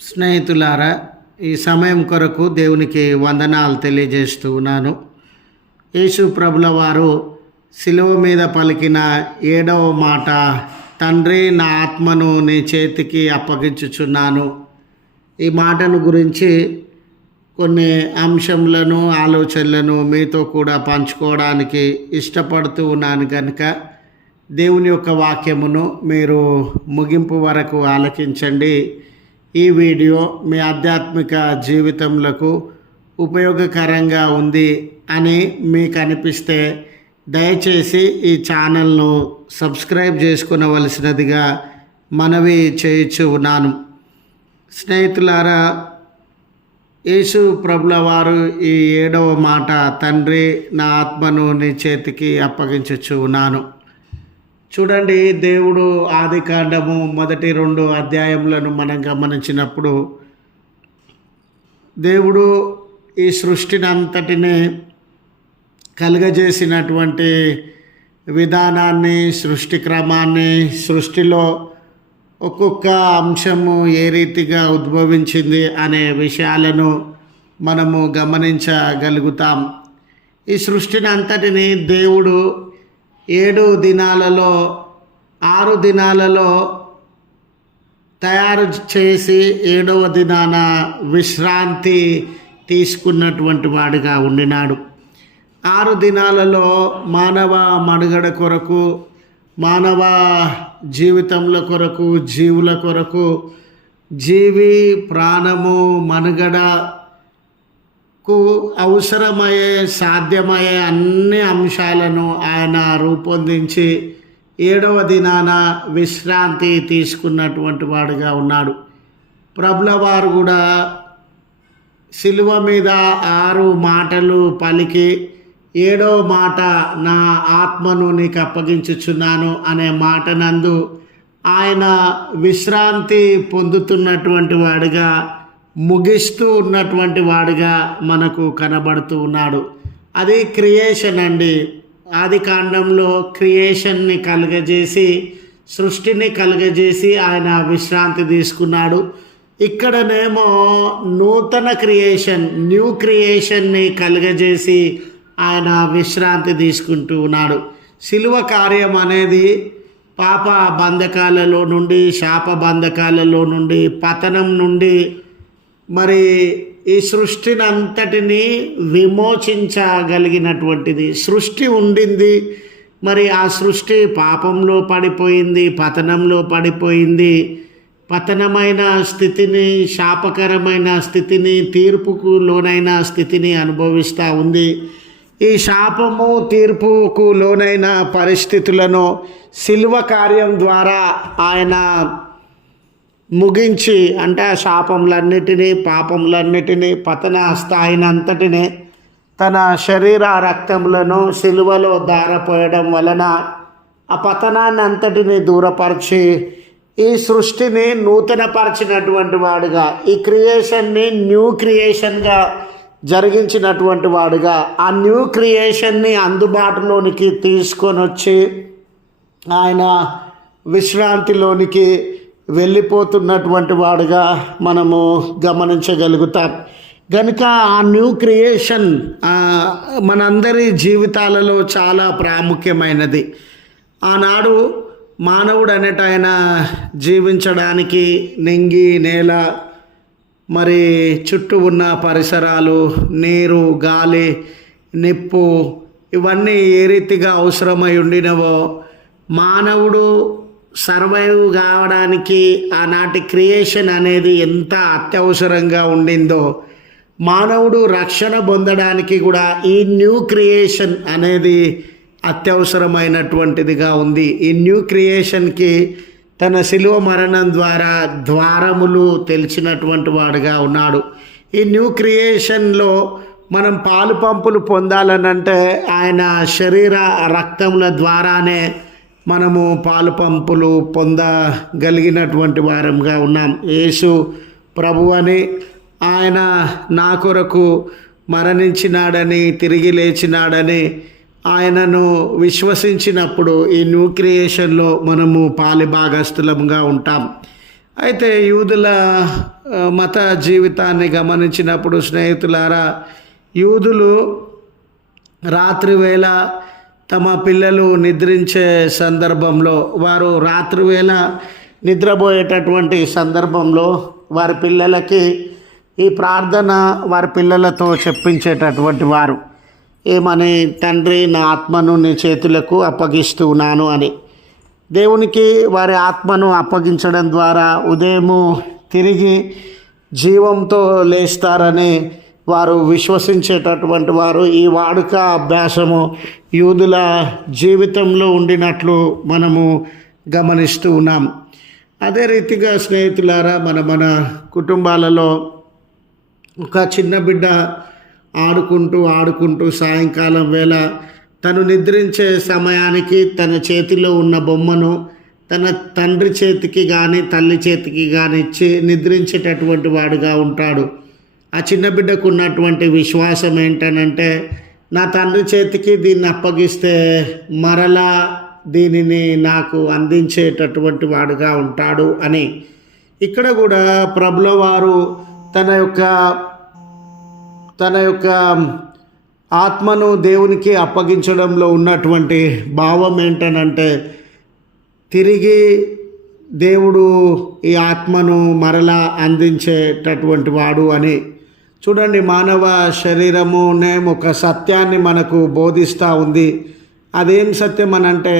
స్నేహితులారా ఈ సమయం కొరకు దేవునికి వందనాలు తెలియజేస్తూ ఉన్నాను. యేసు ప్రభుల వారు శిలువ మీద పలికిన ఏడవ మాట తండ్రి నా ఆత్మను నీ చేతికి అప్పగించుచున్నాను. ఈ మాటను గురించి కొన్ని అంశములను ఆలోచనలను మీతో కూడా పంచుకోవడానికి ఇష్టపడుతూ ఉన్నాను కనుక దేవుని యొక్క వాక్యమును మీరు ముగింపు వరకు ఆలకించండి. ఈ వీడియో మీ ఆధ్యాత్మిక జీవితంలో ఉపయోగకరంగా ఉంది అని మీకు అనిపిస్తే దయచేసి ఈ ఛానల్ను సబ్స్క్రైబ్ చేసుకునవలసినదిగా మనవి చేయించు ఉన్నాను. స్నేహితులారా యేసు ప్రభుల వారు ఈ ఏడవ మాట తండ్రి నా ఆత్మను నీ చేతికి అప్పగించచ్చు ఉన్నాను. చూడండి దేవుడు ఆది కాండము మొదటి రెండు అధ్యాయములను మనం గమనించినప్పుడు దేవుడు ఈ సృష్టిని అంతటిని కలుగజేసినటువంటి విధానాన్ని సృష్టి క్రమాన్ని సృష్టిలో ఒక్కొక్క అంశము ఏ రీతిగా ఉద్భవించింది అనే విషయాలను మనము గమనించగలుగుతాం. ఈ సృష్టిని అంతటిని దేవుడు ఏడు దినాలలో ఆరు దినాలలో తయారు చేసి ఏడవ దినాన విశ్రాంతి తీసుకున్నటువంటి వాడిగా ఉండినాడు. ఆరు దినాలలో మానవ మనుగడ కొరకు మానవ జీవితముల కొరకు జీవుల కొరకు జీవి ప్రాణము మనుగడ కు అవసరమయ్యే సాధ్యమయ్యే అన్ని అంశాలను ఆయన రూపొందించి ఏడవ దినాన విశ్రాంతి తీసుకున్నటువంటి వాడుగా ఉన్నాడు. ప్రభుల వారు కూడా శిలువ మీద ఆరు మాటలు పలికి ఏడో మాట నా ఆత్మను నీకు అప్పగించుచున్నాను అనే మాట నందు ఆయన విశ్రాంతి పొందుతున్నటువంటి వాడుగా ముగిస్తూ ఉన్నటువంటి వాడిగా మనకు కనబడుతూ ఉన్నాడు. అది క్రియేషన్ అండి. ఆది కాండంలో క్రియేషన్ని కలుగజేసి సృష్టిని కలుగజేసి ఆయన విశ్రాంతి తీసుకున్నాడు. ఇక్కడనేమో నూతన క్రియేషన్ న్యూ క్రియేషన్ని కలుగజేసి ఆయన విశ్రాంతి తీసుకుంటూ ఉన్నాడు. శిలువ కార్యం అనేది పాప బంధకాలలో నుండి శాప బంధకాలలో నుండి పతనం నుండి మరి ఈ సృష్టిని అంతటిని విమోచించగలిగినటువంటిది. సృష్టి ఉండింది మరి ఆ సృష్టి పాపంలో పడిపోయింది పతనంలో పడిపోయింది. పతనమైన స్థితిని శాపకరమైన స్థితిని తీర్పుకు లోనైన స్థితిని అనుభవిస్తూ ఉంది. ఈ శాపము తీర్పుకు లోనైన పరిస్థితులను శిల్వ కార్యం ద్వారా ఆయన ముగించి అంటే ఆ శాపములన్నిటినీ పాపములన్నిటినీ పతన స్థాయినంతటినీ తన శరీర రక్తములను సిలువలో దారపోయడం వలన ఆ పతనాన్ని అంతటిని దూరపరిచి ఈ సృష్టిని నూతనపరిచినటువంటి వాడుగా ఈ క్రియేషన్ని న్యూ క్రియేషన్గా జరిగించినటువంటి వాడుగా ఆ న్యూ క్రియేషన్ని అందుబాటులోనికి తీసుకొని వచ్చి ఆయన విశ్రాంతిలోనికి వెళ్ళిపోతున్నటువంటి వాడుగా మనము గమనించగలుగుతాం. కనుక ఆ న్యూ క్రియేషన్ మనందరి జీవితాలలో చాలా ప్రాముఖ్యమైనది. ఆనాడు మానవుడు అనేట ఆయన జీవించడానికి నింగి నేల మరి చుట్టూ ఉన్న పరిసరాలు నీరు గాలి నిప్పు ఇవన్నీ ఏ రీతిగా అవసరమై ఉండినవో మానవుడు సర్వైవ్ కావడానికి ఆనాటి క్రియేషన్ అనేది ఎంత అత్యవసరంగా ఉండిందో మానవుడు రక్షణ పొందడానికి కూడా ఈ న్యూ క్రియేషన్ అనేది అత్యవసరమైనటువంటిదిగా ఉంది. ఈ న్యూ క్రియేషన్కి తన శిలువ మరణం ద్వారా ద్వారములు తెలిసినటువంటి వాడుగా ఉన్నాడు. ఈ న్యూ క్రియేషన్లో మనం పాలు పంపులు పొందాలనంటే ఆయన శరీర రక్తముల ద్వారానే మనము పాలు పంపులు పొందగలిగినటువంటి వారంగా ఉన్నాం. యేసు ప్రభు అని ఆయన నా కొరకు మరణించినాడని తిరిగి లేచినాడని ఆయనను విశ్వసించినప్పుడు ఈ న్యూ క్రియేషన్లో మనము పాలి భాగస్థులంగా ఉంటాం. అయితే యూదుల మత జీవితాన్ని గమనించినప్పుడు స్నేహితులారా యూదులు రాత్రి వేళ తమ పిల్లలు నిద్రించే సందర్భంలో వారు రాత్రివేళ నిద్రపోయేటటువంటి సందర్భంలో వారి పిల్లలకి ఈ ప్రార్థన వారి పిల్లలతో చెప్పించేటటువంటి వారు ఏమని తండ్రి నా ఆత్మను నీ చేతులకు అప్పగిస్తున్నాను అని. దేవునికి వారి ఆత్మను అప్పగించడం ద్వారా ఉదయము తిరిగి జీవంతో లేస్తారని వారు విశ్వసించేటటువంటి వారు ఈ వాడుక అభ్యాసము యూదుల జీవితంలో ఉండినట్లు మనము గమనిస్తూ ఉన్నాం. అదే రీతిగా స్నేహితులారా మన మన కుటుంబాలలో ఒక చిన్న బిడ్డ ఆడుకుంటూ ఆడుకుంటూ సాయంకాలం వేళ తను నిద్రించే సమయానికి తన చేతిలో ఉన్న బొమ్మను తన తండ్రి చేతికి కానీ తల్లి చేతికి కానీ ఇచ్చి నిద్రించేటటువంటి వాడుగా ఉంటాడు. ఆ చిన్న బిడ్డకు ఉన్నటువంటి విశ్వాసం ఏంటనంటే నా తండ్రి చేతికి దీన్ని అప్పగిస్తే మరలా దీనిని నాకు అందించేటటువంటి వాడుగా ఉంటాడు అని. ఇక్కడ కూడా ప్రభుల వారు తన యొక్క తన యొక్క ఆత్మను దేవునికి అప్పగించడంలో ఉన్నటువంటి భావం ఏంటనంటే తిరిగి దేవుడు ఈ ఆత్మను మరలా అందించేటటువంటి వాడు అని. చూడండి మానవ శరీరమునే ఒక సత్యాన్ని మనకు బోధిస్తూ ఉంది. అదేం సత్యం అనంటే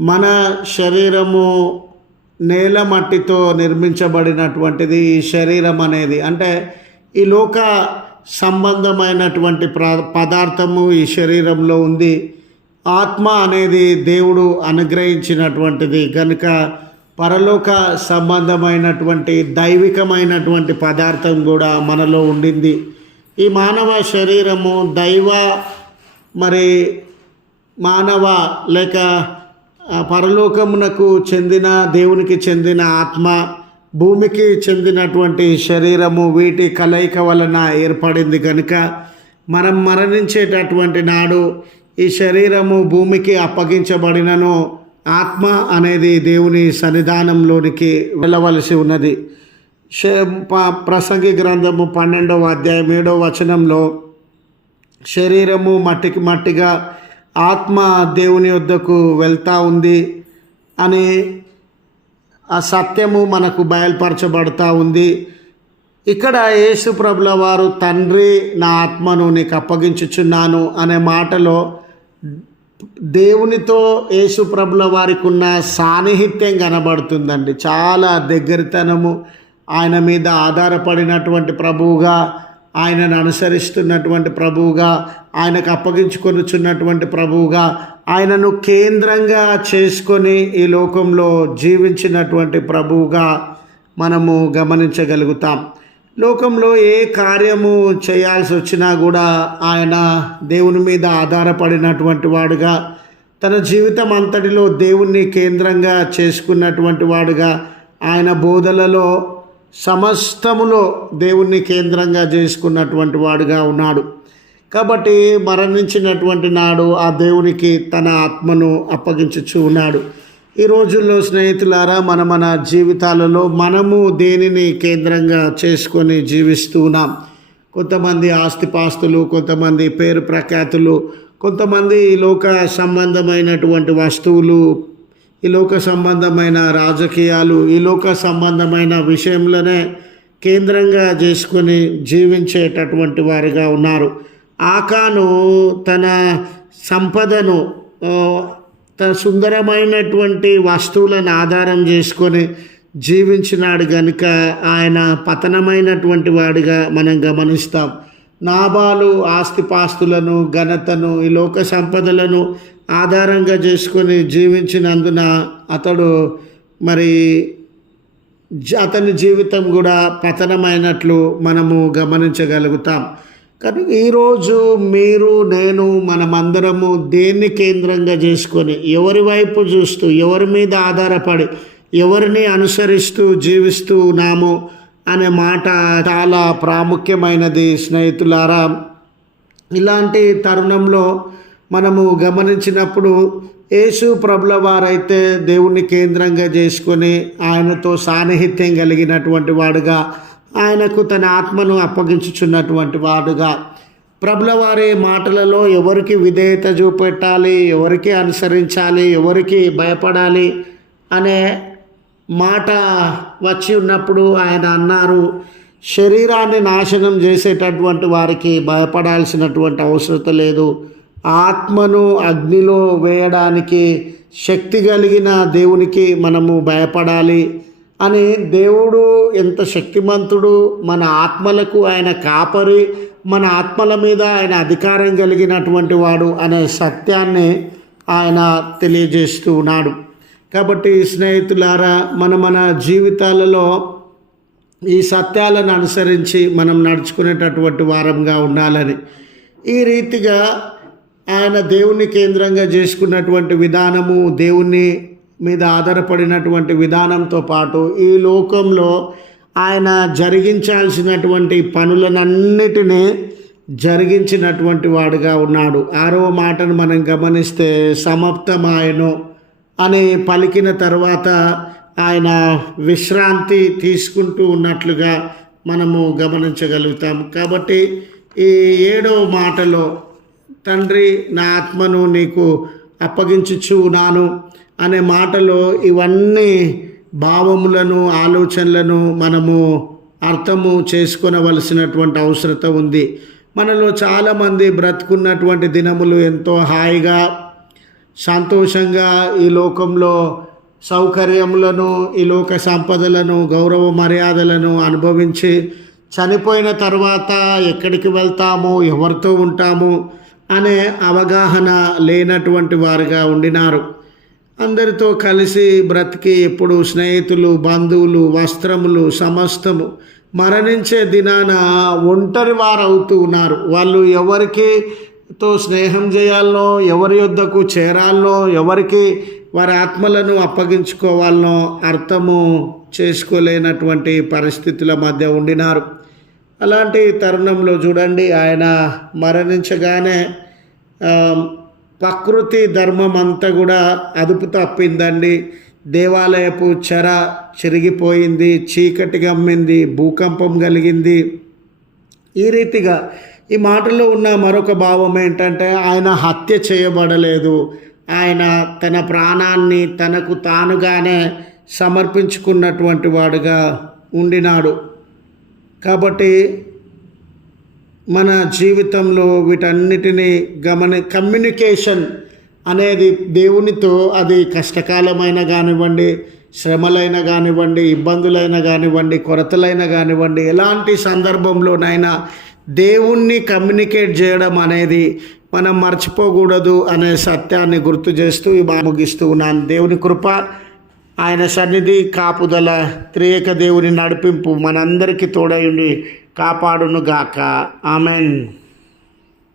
మన శరీరము నేల మట్టితో నిర్మించబడినటువంటిది ఈ శరీరం అనేది. అంటే ఈ లోక సంబంధమైనటువంటి ప్ర పదార్థము ఈ శరీరంలో ఉంది. ఆత్మ అనేది దేవుడు అనుగ్రహించినటువంటిది. కనుక పరలోక సంబంధమైనటువంటి దైవికమైనటువంటి పదార్థం కూడా మనలో ఉండింది. ఈ మానవ శరీరము దైవ మరి మానవ లేక పరలోకమునకు చెందిన దేవునికి చెందిన ఆత్మ భూమికి చెందినటువంటి శరీరము వీటి కలయిక వలన ఏర్పడింది కనుక మనం మరణించేటటువంటి నాడు ఈ శరీరము భూమికి అప్పగించబడినను ఆత్మ అనేది దేవుని సన్నిధానంలోనికి వెళ్ళవలసి ఉన్నది. శ- ప్రసంగి గ్రంథము పన్నెండవ అధ్యాయం ఏడవ వచనంలో శరీరము మట్టికి మట్టిగా ఆత్మ దేవుని వద్దకు వెళ్తూ ఉంది అని ఆ సత్యము మనకు బయలుపరచబడతా ఉంది. ఇక్కడ యేసు ప్రభుల వారు తండ్రి నా ఆత్మను నీకు అప్పగించుచున్నాను అనే మాటలో దేవునితో యేసు ప్రభుల వారికి ఉన్న సాన్నిహిత్యం కనబడుతుందండి. చాలా దగ్గరితనము ఆయన మీద ఆధారపడినటువంటి ప్రభువుగా ఆయనను అనుసరిస్తున్నటువంటి ప్రభువుగా ఆయనకు అప్పగించుకొనుచున్నటువంటి ప్రభువుగా ఆయనను కేంద్రంగా చేసుకొని ఈ లోకంలో జీవించినటువంటి ప్రభువుగా మనము గమనించగలుగుతాం. లోకంలో ఏ కార్యము చేయాల్సి వచ్చినా కూడా ఆయన దేవుని మీద ఆధారపడినటువంటి వాడుగా తన జీవితం అంతటిలో దేవుణ్ణి కేంద్రంగా చేసుకున్నటువంటి వాడుగా ఆయన బోధలలో సమస్తములో దేవుణ్ణి కేంద్రంగా చేసుకున్నటువంటి వాడుగా ఉన్నాడు. కాబట్టి మరణించినటువంటి నాడు ఆ దేవునికి తన ఆత్మను అప్పగించుచు ఉన్నాడు. ఈ రోజుల్లో స్నేహితులారా మన మన జీవితాలలో మనము దేనిని కేంద్రంగా చేసుకొని జీవిస్తున్నాం కొంతమంది ఆస్తిపాస్తులు కొంతమంది పేరు ప్రఖ్యాతులు కొంతమంది లోక సంబంధమైనటువంటి వస్తువులు ఈ లోక సంబంధమైన రాజకీయాలు ఈ లోక సంబంధమైన విషయంలోనే కేంద్రంగా చేసుకొని జీవించేటటువంటి వారిగా ఉన్నారు. ఆకాను తన సంపదను సుందరమైనటువంటి వస్తువులను ఆధారం చేసుకొని జీవించినాడు గనుక ఆయన పతనమైనటువంటి వాడిగా మనం గమనిస్తాం. నాబాలు ఆస్తిపాస్తులను ఘనతను ఈ లోక సంపదలను ఆధారంగా చేసుకొని జీవించినందున అతడు మరి జ- అతని జీవితం కూడా పతనమైనట్లు మనము గమనించగలుగుతాం. కానీ ఈరోజు మీరు నేను మనమందరము దేన్ని కేంద్రంగా చేసుకొని ఎవరి వైపు చూస్తూ ఎవరి మీద ఆధారపడి ఎవరిని అనుసరిస్తూ జీవిస్తూ ఉన్నాము అనే మాట చాలా ప్రాముఖ్యమైనది స్నేహితులారా. ఇలాంటి తరుణంలో మనము గమనించినప్పుడు యేసు ప్రభుల వారైతే దేవుణ్ణి కేంద్రంగా చేసుకొని ఆయనతో సాన్నిహిత్యం కలిగినటువంటి వాడుగా ఆయనకు తన ఆత్మను అప్పగించుచున్నటువంటి వాడుగా. ప్రభుల వారి మాటలలో ఎవరికి విధేయత చూపెట్టాలి ఎవరికి అనుసరించాలి ఎవరికి భయపడాలి అనే మాట వచ్చి ఉన్నప్పుడు ఆయన అన్నారు శరీరాన్ని నాశనం చేసేటటువంటి వారికి భయపడాల్సినటువంటి అవసరత లేదు. ఆత్మను అగ్నిలో వేయడానికి శక్తి కలిగిన దేవునికి మనము భయపడాలి. అని దేవుడు ఎంత శక్తిమంతుడు మన ఆత్మలకు ఆయన కాపరి మన ఆత్మల మీద ఆయన అధికారం కలిగినటువంటి వాడు అనే సత్యాన్ని ఆయన తెలియజేస్తూ ఉన్నాడు. కాబట్టి స్నేహితులారా మన మన జీవితాలలో ఈ సత్యాలను అనుసరించి మనం నడుచుకునేటటువంటి వారంగా ఉండాలని ఈ రీతిగా ఆయన దేవుని కేంద్రంగా చేసుకున్నటువంటి విధానము దేవుణ్ణి మీద ఆధారపడినటువంటి విధానంతో పాటు ఈ లోకంలో ఆయన జరిగించాల్సినటువంటి పనులనన్నిటినీ జరిగించినటువంటి వాడుగా ఉన్నాడు. ఆరో మాటను మనం గమనిస్తే సమాప్తమాయను అని పలికిన తర్వాత ఆయన విశ్రాంతి తీసుకుంటూ ఉన్నట్లుగా మనము గమనించగలుగుతాం. కాబట్టి ఈ ఏడో మాటలో తండ్రి నా ఆత్మను నీకు అప్పగించుచు నాను అనే మాటలో ఇవన్నీ భావములను ఆలోచనలను మనము అర్థము చేసుకునవలసినటువంటి అవసరత ఉంది. మనలో చాలామంది బ్రతుకున్నటువంటి దినములు ఎంతో హాయిగా సంతోషంగా ఈ లోకంలో సౌకర్యములను ఈ లోక సంపదలను గౌరవ మర్యాదలను అనుభవించి చనిపోయిన తర్వాత ఎక్కడికి వెళ్తాము ఎవరితో ఉంటాము అనే అవగాహన లేనటువంటి వారుగా ఉండినారు. అందరితో కలిసి బ్రతికి ఎప్పుడు స్నేహితులు బంధువులు వస్త్రములు సమస్తము మరణించే దినాన ఒంటరి వారు ఉన్నారు. వాళ్ళు ఎవరికి తో స్నేహం చేయాలనో ఎవరి యొద్దకు చేరాలనో ఎవరికి వారి ఆత్మలను అప్పగించుకోవాలనో అర్థము చేసుకోలేనటువంటి పరిస్థితుల మధ్య ఉండినారు. అలాంటి తరుణంలో చూడండి ఆయన మరణించగానే ప్రకృతి ధర్మం అంతా కూడా అదుపు తప్పిందండి. దేవాలయపు చెర చిరిగిపోయింది చీకటి గమ్మింది భూకంపం కలిగింది. ఈ రీతిగా ఈ మాటలో ఉన్న మరొక భావం ఏంటంటే ఆయన హత్య చేయబడలేదు. ఆయన తన ప్రాణాన్ని తనకు తానుగానే సమర్పించుకున్నటువంటి వాడుగా ఉండినాడు. కాబట్టి మన జీవితంలో వీటన్నిటినీ గమని కమ్యూనికేషన్ అనేది దేవునితో అది కష్టకాలమైన కానివ్వండి శ్రమలైన కానివ్వండి ఇబ్బందులైన కానివ్వండి కొరతలైన కానివ్వండి ఎలాంటి సందర్భంలోనైనా దేవుణ్ణి కమ్యూనికేట్ చేయడం అనేది మనం మర్చిపోకూడదు అనే సత్యాన్ని గుర్తు చేస్తూ ఈ ముగిస్తూ ఉన్నాను. దేవుని కృప ఆయన సన్నిధి కాపుదల త్రియేక దేవుని నడిపింపు మనందరికీ తోడయుండి కాపాడును గాక ఆమెన్.